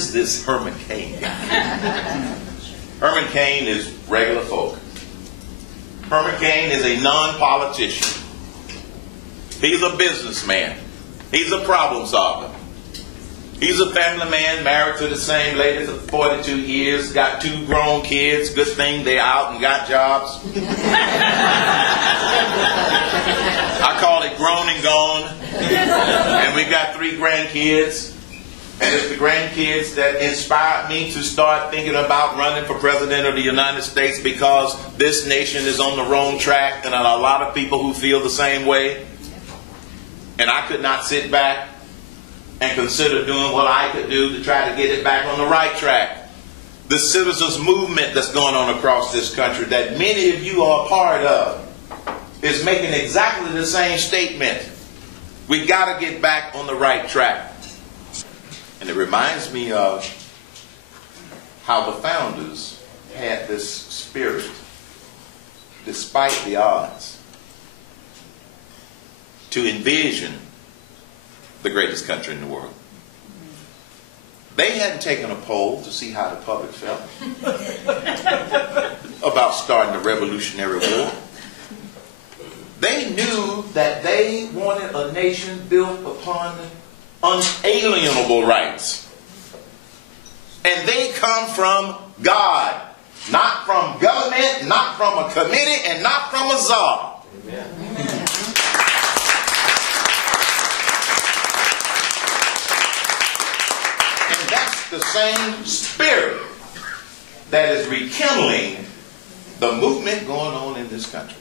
is this Herman Cain? Herman Cain is regular folk. Herman Cain is a non-politician. He's a businessman. He's a problem solver. He's a family man, married to the same lady for 42 years, got 2 grown kids. Good thing they're out and got jobs. I call it grown and gone. And we got 3 grandkids. And it's the grandkids that inspired me to start thinking about running for president of the United States, because this nation is on the wrong track, and there are a lot of people who feel the same way. And I could not sit back and consider doing what I could do to try to get it back on the right track. The citizens movement that's going on across this country that many of you are a part of is making exactly the same statement. We got to get back on the right track. And it reminds me of how the founders had this spirit, despite the odds, to envision the greatest country in the world. They hadn't taken a poll to see how the public felt about starting a revolutionary war. They knew that they wanted a nation built upon unalienable rights. And they come from God, not from government, not from a committee, and not from a czar. Amen. And that's the same spirit that is rekindling the movement going on in this country.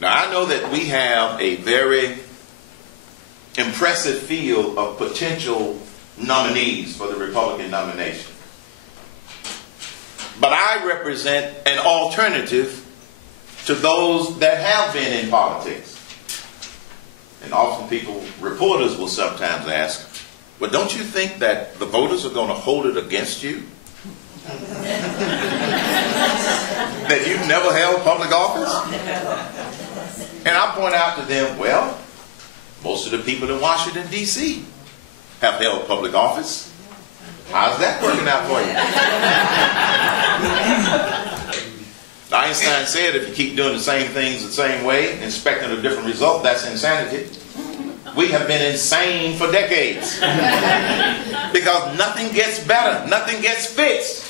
Now, I know that we have a very impressive field of potential nominees for the Republican nomination. But I represent an alternative to those that have been in politics. And often reporters will sometimes ask, well, don't you think that the voters are going to hold it against you? That you've never held public office? And I point out to them, well, most of the people in Washington, D.C. have held public office. How's that working out for you? Einstein said if you keep doing the same things the same way, expecting a different result, that's insanity. We have been insane for decades. Because nothing gets better. Nothing gets fixed.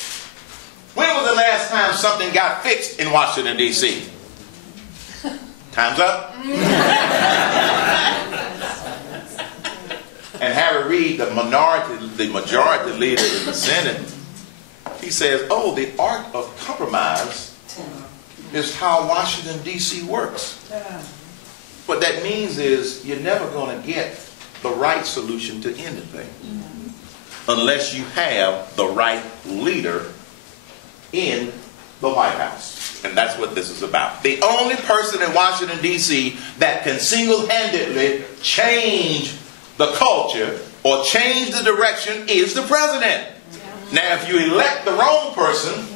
When was the last time something got fixed in Washington, D.C.? Time's up. And Harry Reid, the majority leader in the Senate, he says, oh, the art of compromise is how Washington, D.C. works. What that means is you're never going to get the right solution to anything unless you have the right leader in the White House. And that's what this is about. The only person in Washington, D.C. that can single-handedly change the culture or change the direction is the president. Now, if you elect the wrong person,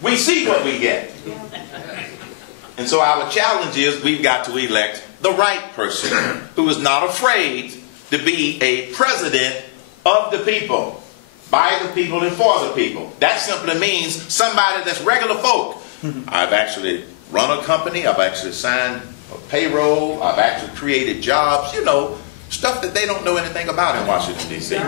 we see what we get. And so our challenge is we've got to elect the right person who is not afraid to be a president of the people, by the people and for the people. That simply means somebody that's regular folk. I've actually run a company. I've actually signed a payroll. I've actually created jobs. You know, stuff that they don't know anything about in Washington, D.C.